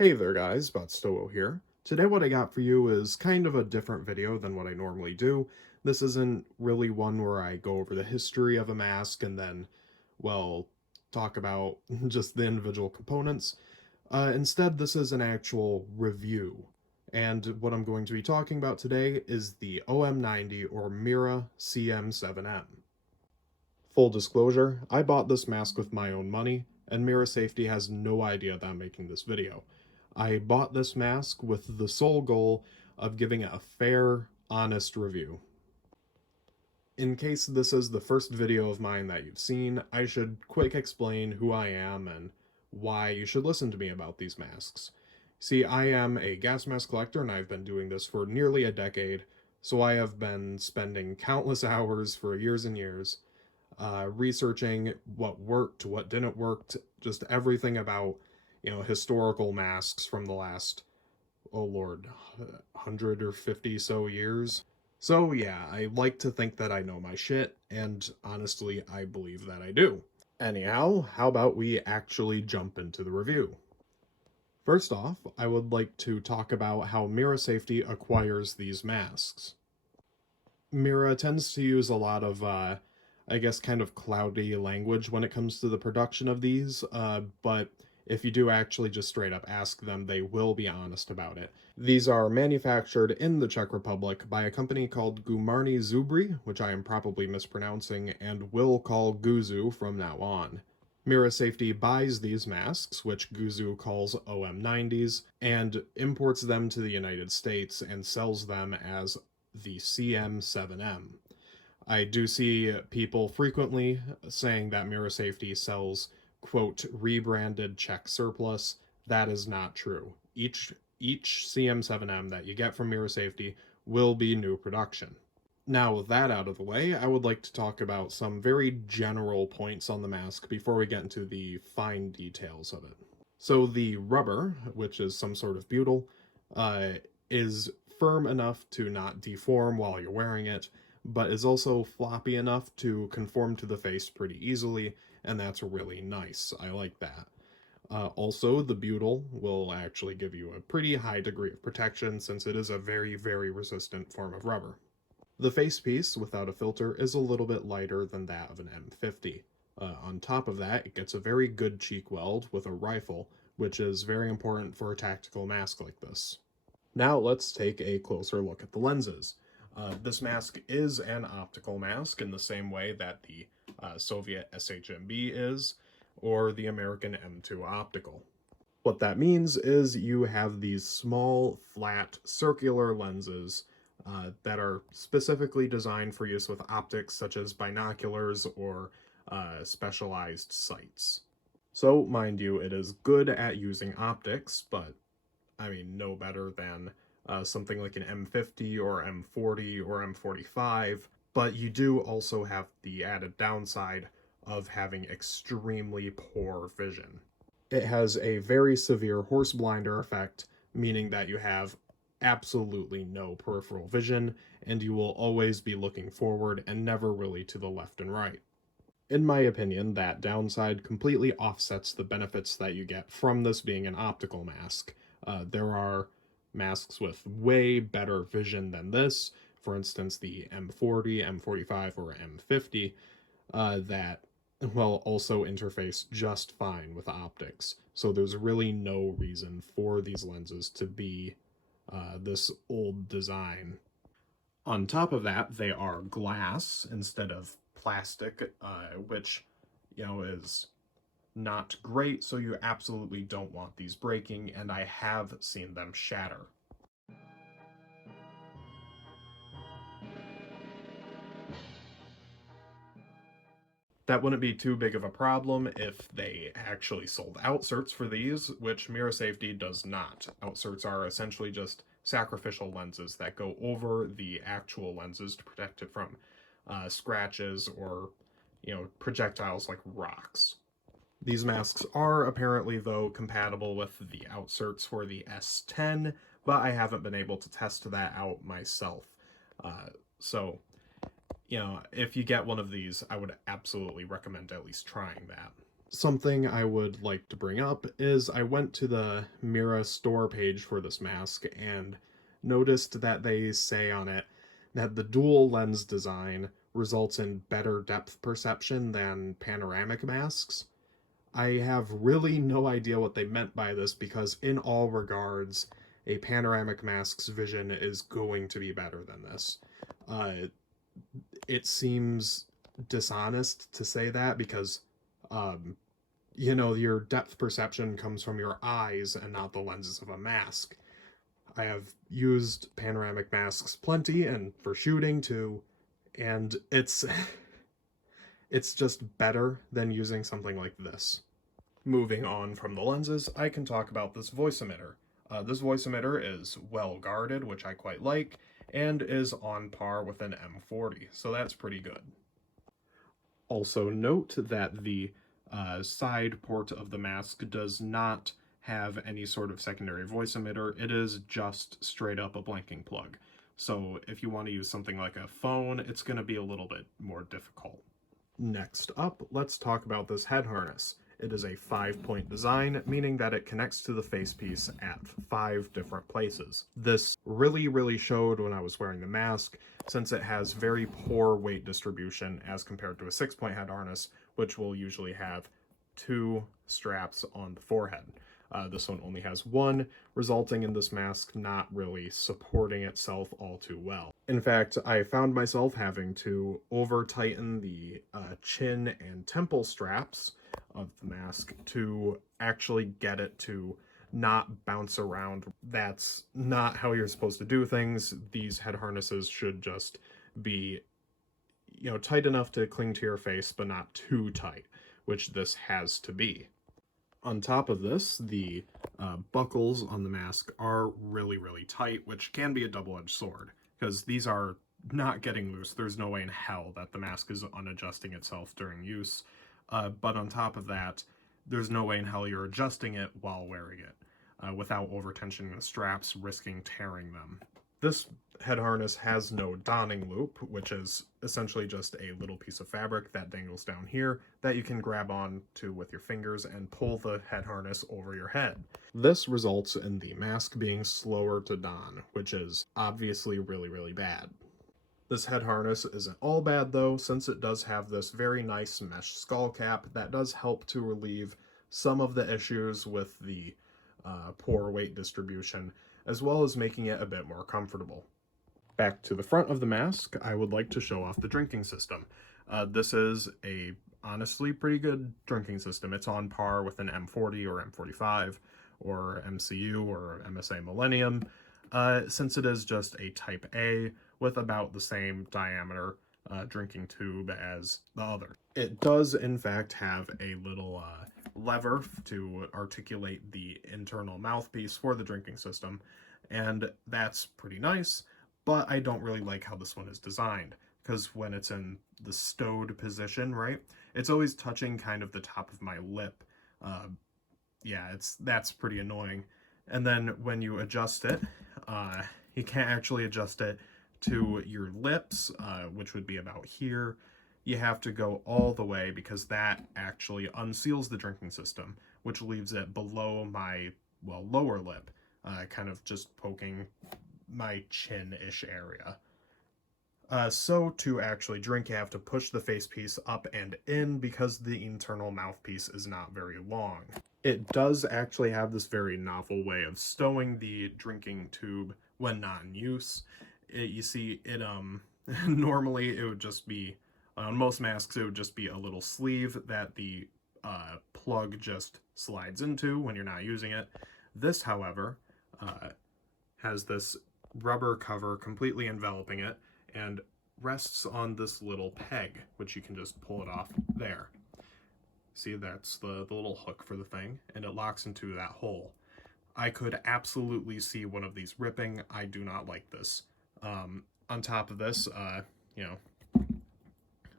Hey there guys, Botstowo here. Today what I got for you is kind of a different video than what I normally do. This isn't really one where I go over the history of a mask and then, well, talk about just the individual components. Instead, this is an actual review. And what I'm going to be talking about today is the OM90 or Mira CM-7M. Full disclosure, I bought this mask with my own money, and Mira Safety has no idea that I'm making this video. I bought this mask with the sole goal of giving it a fair, honest review. In case this is the first video of mine that you've seen, I should quick explain who I am and why you should listen to me about these masks. See, I am a gas mask collector and I've been doing this for nearly a decade, so I have been spending countless hours for years and years researching what worked, what didn't work, just everything about, historical masks from the last, oh lord, 100 or 50 so years. So yeah, I like to think that I know my shit, and honestly, I believe that I do. Anyhow, how about we actually jump into the review? First off, I would like to talk about how Mira Safety acquires these masks. Mira tends to use a lot of, I guess, kind of cloudy language when it comes to the production of these, but if you do actually just straight up ask them, they will be honest about it. These are manufactured in the Czech Republic by a company called Gumarny Zubry, which I am probably mispronouncing, and will call Guzu from now on. Mira Safety buys these masks, which Guzu calls OM90s, and imports them to the United States and sells them as the CM-7M. I do see people frequently saying that Mira Safety sells, quote, rebranded Czech surplus. That is not true. Each CM-7M that you get from Mira Safety will be new production. Now, with that out of the way, I would like to talk about some very general points on the mask before we get into the fine details of it. So the rubber, which is some sort of butyl, is firm enough to not deform while you're wearing it, but is also floppy enough to conform to the face pretty easily, and that's really nice. I like that. Also, the butyl will actually give you a pretty high degree of protection since it is a very, very resistant form of rubber. The face piece, without a filter, is a little bit lighter than that of an M50. On top of that, it gets a very good cheek weld with a rifle, which is very important for a tactical mask like this. Now let's take a closer look at the lenses. This mask is an optical mask in the same way that the Soviet SHMB is, or the American M2 optical. What that means is you have these small, flat, circular lenses that are specifically designed for use with optics such as binoculars or specialized sights. So, mind you, it is good at using optics, but I mean, no better than something like an M50 or M40 or M45, but you do also have the added downside of having extremely poor vision. It has a very severe horse blinder effect, meaning that you have absolutely no peripheral vision, and you will always be looking forward and never really to the left and right. In my opinion, that downside completely offsets the benefits that you get from this being an optical mask. There are masks with way better vision than this, for instance, the M40, M45, or M50, that will also interface just fine with optics. So there's really no reason for these lenses to be this old design. On top of that, they are glass instead of plastic, which, is not great, so you absolutely don't want these breaking, and I have seen them shatter. That wouldn't be too big of a problem if they actually sold outserts for these, which Mira Safety does not. Outserts are essentially just sacrificial lenses that go over the actual lenses to protect it from scratches or, projectiles like rocks. These masks are apparently, though, compatible with the outserts for the S10, but I haven't been able to test that out myself. So, if you get one of these, I would absolutely recommend at least trying that. Something I would like to bring up is I went to the Mira store page for this mask and noticed that they say on it that the dual lens design results in better depth perception than panoramic masks. I have really no idea what they meant by this because, in all regards, a panoramic mask's vision is going to be better than this. Uh, it seems dishonest to say that because, um, your depth perception comes from your eyes and not the lenses of a mask. I have used panoramic masks plenty and for shooting too, and it's just better than using something like this. Moving on from the lenses, I can talk about this voice emitter. This voice emitter is well guarded, which I quite like, and is on par with an M40, so that's pretty good. Also note that the side port of the mask does not have any sort of secondary voice emitter. It is just straight up a blanking plug. So if you want to use something like a phone, it's going to be a little bit more difficult. Next up, let's talk about this head harness. It is a 5-point design, meaning that it connects to the facepiece at 5 different places. This really showed when I was wearing the mask, since it has very poor weight distribution as compared to a 6-point head harness, which will usually have 2 straps on the forehead. This one only has 1, resulting in this mask not really supporting itself all too well. In fact, I found myself having to over-tighten the chin and temple straps of the mask to actually get it to not bounce around. That's not how you're supposed to do things. These head harnesses should just be, tight enough to cling to your face, but not too tight, which this has to be. On top of this, the buckles on the mask are really tight, which can be a double-edged sword, because these are not getting loose. There's no way in hell that the mask is unadjusting itself during use. But on top of that, there's no way in hell you're adjusting it while wearing it, without over-tensioning the straps, risking tearing them. This head harness has no donning loop, which is essentially just a little piece of fabric that dangles down here that you can grab on to with your fingers and pull the head harness over your head. This results in the mask being slower to don, which is obviously really bad. This head harness isn't all bad though, since it does have this very nice mesh skull cap that does help to relieve some of the issues with the poor weight distribution, as well as making it a bit more comfortable. Back to the front of the mask, I would like to show off the drinking system. This is a honestly pretty good drinking system. It's on par with an M40 or M45 or MCU or MSA Millennium, since it is just a Type A with about the same diameter drinking tube as the other. It does in fact have a little lever to articulate the internal mouthpiece for the drinking system, and that's pretty nice, but I don't really like how this one is designed, because when it's in the stowed position, right, it's always touching kind of the top of my lip. Yeah, that's pretty annoying. And then when you adjust it, you can't actually adjust it to your lips, which would be about here. You have to go all the way because that actually unseals the drinking system, which leaves it below my, lower lip, kind of just poking my chin-ish area. So to actually drink, you have to push the facepiece up and in because the internal mouthpiece is not very long. It does actually have this very novel way of stowing the drinking tube when not in use. You see, it normally it would just be, on most masks, it would just be a little sleeve that the plug just slides into when you're not using it. This, however, has this rubber cover completely enveloping it and rests on this little peg, which you can just pull it off there. See, that's the little hook for the thing, and it locks into that hole. I could absolutely see one of these ripping. I do not like this. On top of this,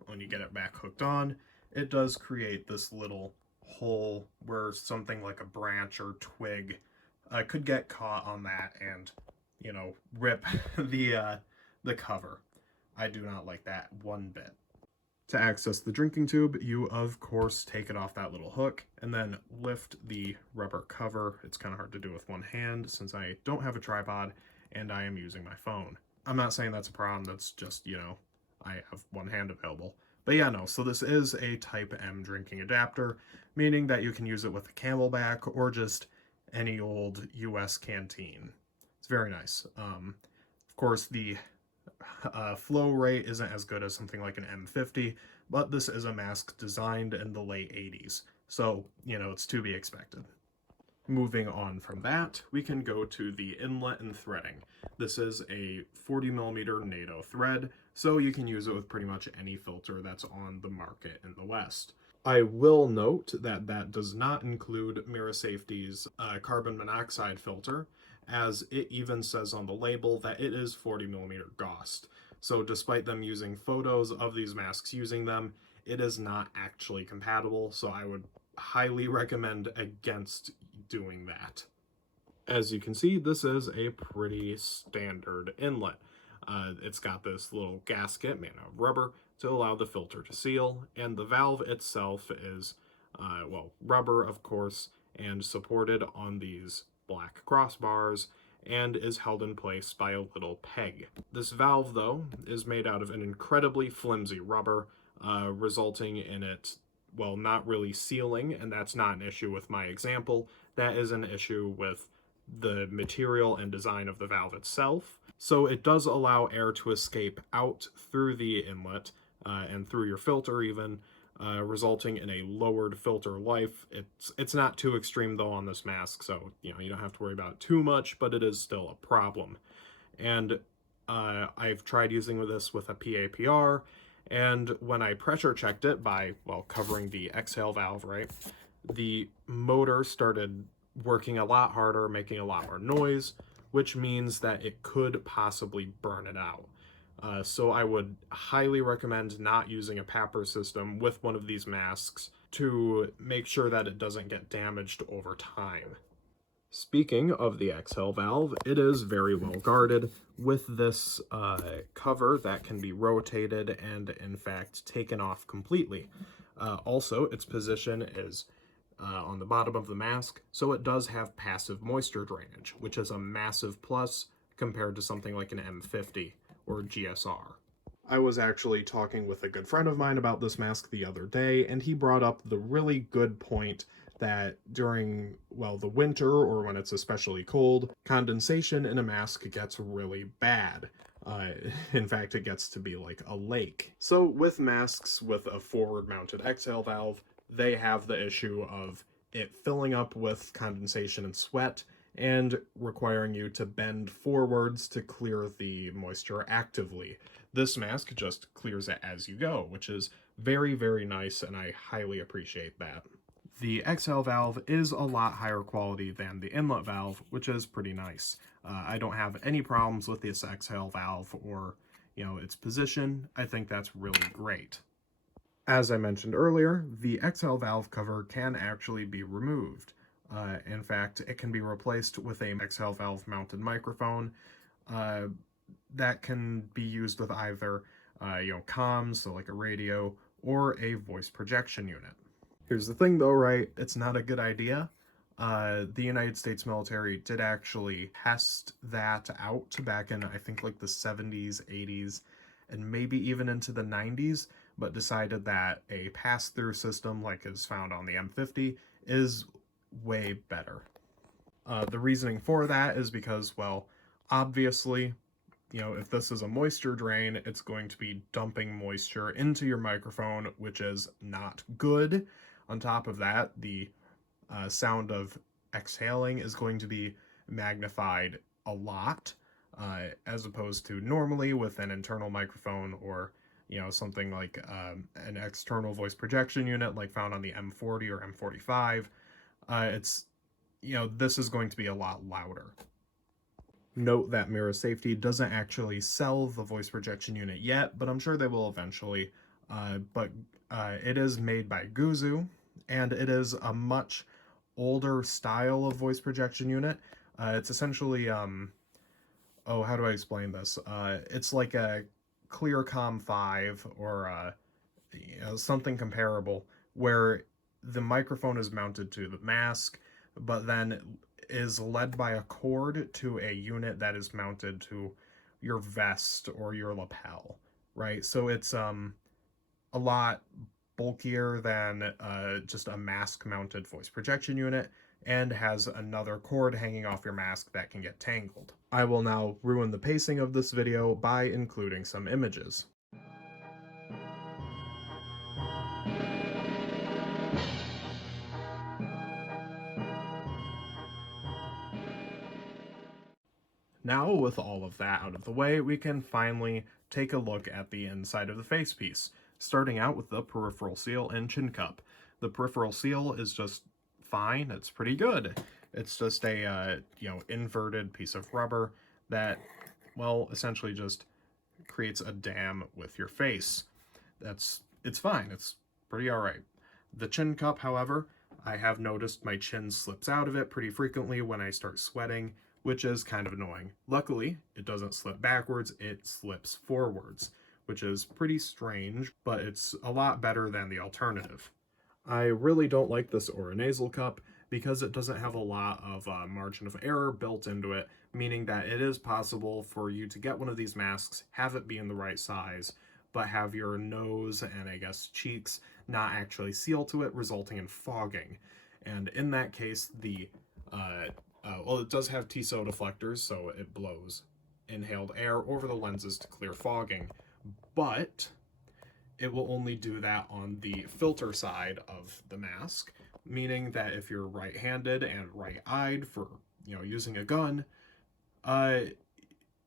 when you get it back hooked on, it does create this little hole where something like a branch or twig could get caught on that and, rip the cover. I do not like that one bit. To access the drinking tube, you of course take it off that little hook and then lift the rubber cover. It's kind of hard to do with one hand since I don't have a tripod and I am using my phone. I'm not saying that's a problem, that's just, I have one hand available. But yeah, no, so this is a Type M drinking adapter, meaning that you can use it with a Camelback or just any old US canteen. It's very nice. Of course, the flow rate isn't as good as something like an M50, but this is a mask designed in the late 80s, so, it's to be expected. Moving on from that, we can go to the inlet and threading. This is a 40mm NATO thread, so you can use it with pretty much any filter that's on the market in the West. I will note that that does not include Mira Safety's carbon monoxide filter, as it even says on the label that it is 40mm GOST. So despite them using photos of these masks using them, it is not actually compatible, so I would highly recommend against doing that. As you can see, this is a pretty standard inlet. It's got this little gasket made out of rubber to allow the filter to seal, and the valve itself is, rubber, of course, and supported on these black crossbars, and is held in place by a little peg. This valve, though, is made out of an incredibly flimsy rubber, resulting in it, not really sealing, and that's not an issue with my example. That is an issue with the material and design of the valve itself. So it does allow air to escape out through the inlet and through your filter even, resulting in a lowered filter life. It's not too extreme though on this mask, so you don't have to worry about it too much, but it is still a problem. And I've tried using this with a PAPR, and when I pressure checked it by, covering the exhale valve, right, the motor started working a lot harder, making a lot more noise, which means that it could possibly burn it out. So I would highly recommend not using a PAPR system with one of these masks to make sure that it doesn't get damaged over time. Speaking of the exhale valve, it is very well guarded with this cover that can be rotated and in fact taken off completely. Also, its position is on the bottom of the mask, so it does have passive moisture drainage, which is a massive plus compared to something like an M50 or GSR. I was actually talking with a good friend of mine about this mask the other day, and he brought up the really good point that during, the winter or when it's especially cold, condensation in a mask gets really bad. In fact, it gets to be like a lake. So with masks with a forward-mounted exhale valve, they have the issue of it filling up with condensation and sweat and requiring you to bend forwards to clear the moisture actively. This mask just clears it as you go, which is very, very nice, and I highly appreciate that. The exhale valve is a lot higher quality than the inlet valve, which is pretty nice. I don't have any problems with this exhale valve or, its position. I think that's really great. As I mentioned earlier, the exhale valve cover can actually be removed. In fact, it can be replaced with a exhale valve mounted microphone that can be used with either, comms, so like a radio, or a voice projection unit. Here's the thing though, right? It's not a good idea. The United States military did actually test that out back in, I think, like the 70s, 80s, and maybe even into the 90s, but decided that a pass-through system like is found on the M50 is way better. The reasoning for that is because, obviously, if this is a moisture drain, it's going to be dumping moisture into your microphone, which is not good. On top of that, the sound of exhaling is going to be magnified a lot, as opposed to normally with an internal microphone or something like an external voice projection unit like found on the M40 or M45. This is going to be a lot louder. Note that Mira Safety doesn't actually sell the voice projection unit yet, but I'm sure they will eventually. But it is made by Guzu, and it is a much older style of voice projection unit. It's essentially, how do I explain this? It's like a ClearCom 5 or something comparable, where the microphone is mounted to the mask, but then is led by a cord to a unit that is mounted to your vest or your lapel, right? So it's a lot bulkier than just a mask mounted voice projection unit, and has another cord hanging off your mask that can get tangled. I will now ruin the pacing of this video by including some images. Now, with all of that out of the way, we can finally take a look at the inside of the facepiece, starting out with the peripheral seal and chin cup. The peripheral seal is just fine, it's pretty good. It's just a, inverted piece of rubber that, well, essentially just creates a dam with your face. It's fine, it's pretty alright. The chin cup, however, I have noticed my chin slips out of it pretty frequently when I start sweating, which is kind of annoying. Luckily, it doesn't slip backwards, it slips forwards, which is pretty strange, but it's a lot better than the alternative. I really don't like this oronasal cup because it doesn't have a lot of margin of error built into it, meaning that it is possible for you to get one of these masks, have it be in the right size, but have your nose and I guess cheeks not actually seal to it, resulting in fogging. And in that case, it does have TSO deflectors, so it blows inhaled air over the lenses to clear fogging, but it will only do that on the filter side of the mask, meaning that if you're right-handed and right-eyed for, using a gun,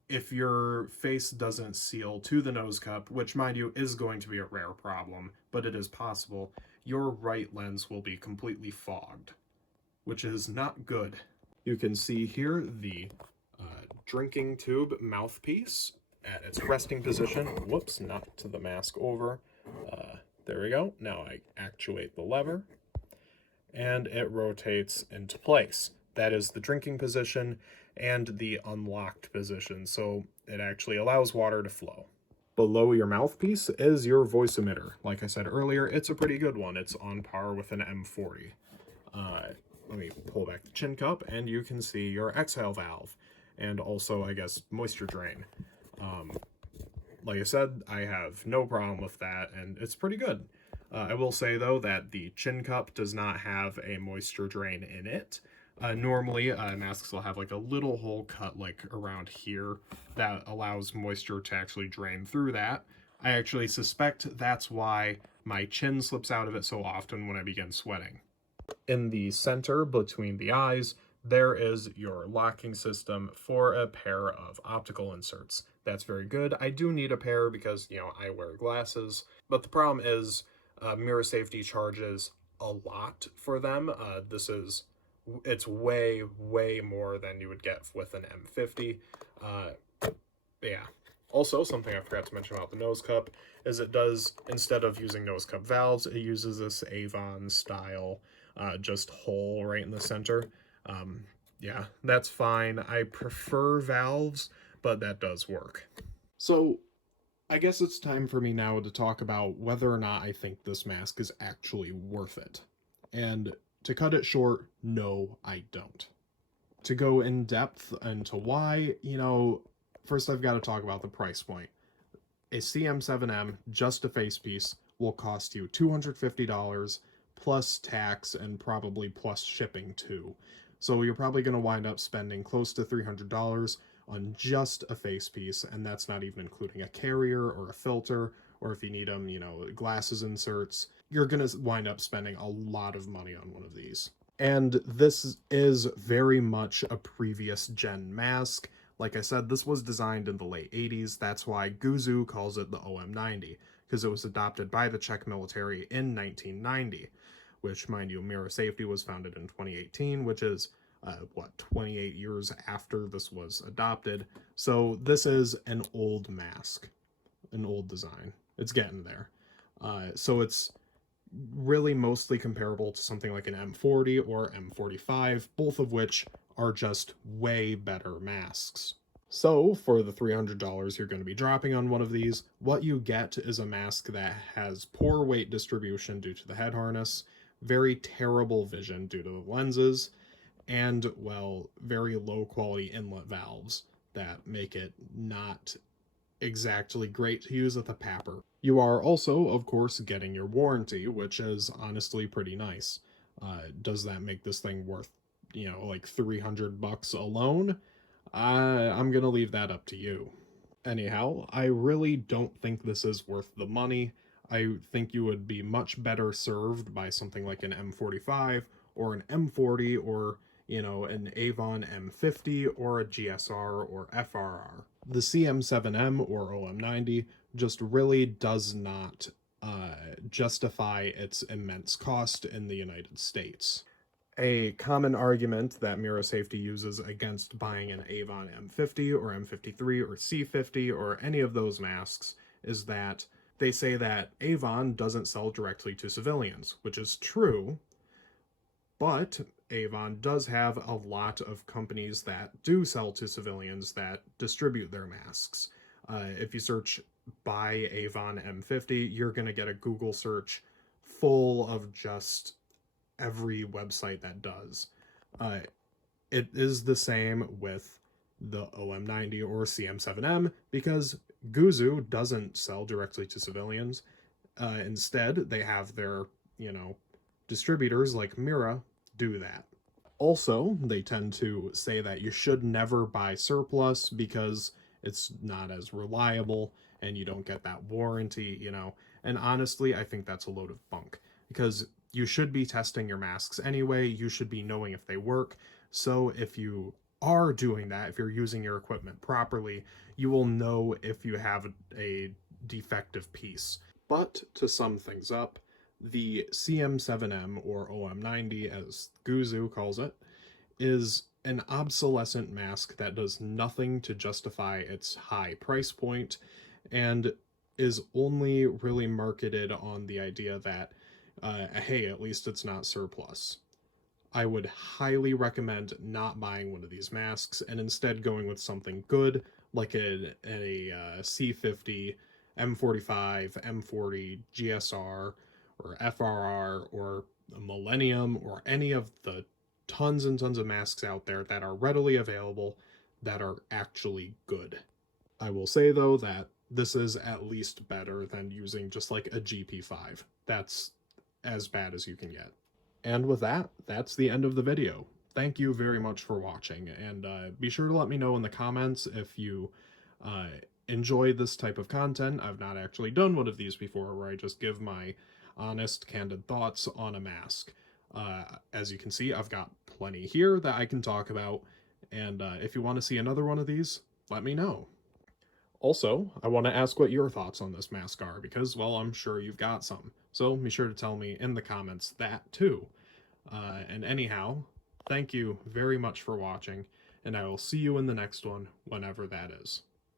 if your face doesn't seal to the nose cup, which mind you is going to be a rare problem, but it is possible, your right lens will be completely fogged, which is not good. You can see here the drinking tube mouthpiece at its resting position. Whoops, not to the mask over. There we go. Now I actuate the lever, and it rotates into place. That is the drinking position and the unlocked position, so it actually allows water to flow. Below your mouthpiece is your voice emitter. Like I said earlier, it's a pretty good one. It's on par with an M40. Let me pull back the chin cup, and you can see your exhale valve, and also, I guess, moisture drain. Like I said, I have no problem with that, and it's pretty good. I will say, though, that the chin cup does not have a moisture drain in it. Normally, masks will have like a little hole cut like around here that allows moisture to actually drain through that. I actually suspect that's why my chin slips out of it so often when I begin sweating. In the center between the eyes, there is your locking system for a pair of optical inserts. That's very good. I do need a pair because, I wear glasses, but the problem is Mira Safety charges a lot for them. It's way, way more than you would get with an M50. Yeah. Also, something I forgot to mention about the nose cup is it does, instead of using nose cup valves, it uses this Avon style just hole right in the center. Yeah, that's fine. I prefer valves, but that does work. So, I guess it's time for me now to talk about whether or not I think this mask is actually worth it. And to cut it short, no, I don't. To go in depth into why, first I've got to talk about the price point. A CM-7M, just a face piece, will cost you $250 plus tax and probably plus shipping too. So you're probably going to wind up spending close to $300 on just a face piece, and that's not even including a carrier or a filter, or if you need them, glasses inserts. You're going to wind up spending a lot of money on one of these. And this is very much a previous gen mask. Like I said, this was designed in the late 80s. That's why Guzu calls it the OM90, because it was adopted by the Czech military in 1990, which, mind you, Mira Safety was founded in 2018, which is, 28 years after this was adopted. So this is an old mask, an old design. It's getting there. So it's really mostly comparable to something like an M40 or M45, both of which are just way better masks. So, for the $300 you're going to be dropping on one of these, what you get is a mask that has poor weight distribution due to the head harness, very terrible vision due to the lenses, and, well, very low quality inlet valves that make it not exactly great to use with a papper. You are also, of course, getting your warranty, which is honestly pretty nice. Does that make this thing worth, like $300 alone? I'm gonna leave that up to you. Anyhow, I really don't think this is worth the money. I think you would be much better served by something like an M45 or an M40 or, an Avon M50 or a GSR or FRR. The CM-7M or OM90 just really does not justify its immense cost in the United States. A common argument that Mira Safety uses against buying an Avon M50 or M53 or C50 or any of those masks is that they say that Avon doesn't sell directly to civilians, which is true, but Avon does have a lot of companies that do sell to civilians that distribute their masks. If you search buy Avon M50, you're going to get a Google search full of just every website that does. Uh, it is the same with the OM90 or CM-7M because Guzu doesn't sell directly to civilians. Instead, they have their, distributors like Mira do that. Also, they tend to say that you should never buy surplus because it's not as reliable and you don't get that warranty. And honestly, I think that's a load of bunk because you should be testing your masks anyway. You should be knowing if they work. So if you are doing that, if you're using your equipment properly, you will know if you have a defective piece. But to sum things up, the CM-7M or OM90, as Guzu calls it, is an obsolescent mask that does nothing to justify its high price point and is only really marketed on the idea that, hey, at least it's not surplus. I would highly recommend not buying one of these masks and instead going with something good like a C50, M45, M40, GSR, or FRR, or a Millennium, or any of the tons and tons of masks out there that are readily available that are actually good. I will say, though, that this is at least better than using just like a GP5. That's as bad as you can get. And with that, that's the end of the video. Thank you very much for watching, and be sure to let me know in the comments if you enjoy this type of content. I've not actually done one of these before where I just give my honest, candid thoughts on a mask. As you can see, I've got plenty here that I can talk about, and if you want to see another one of these, let me know. Also, I want to ask what your thoughts on this mask are, because, well, I'm sure you've got some. So be sure to tell me in the comments that, too. And anyhow, thank you very much for watching, and I will see you in the next one, whenever that is.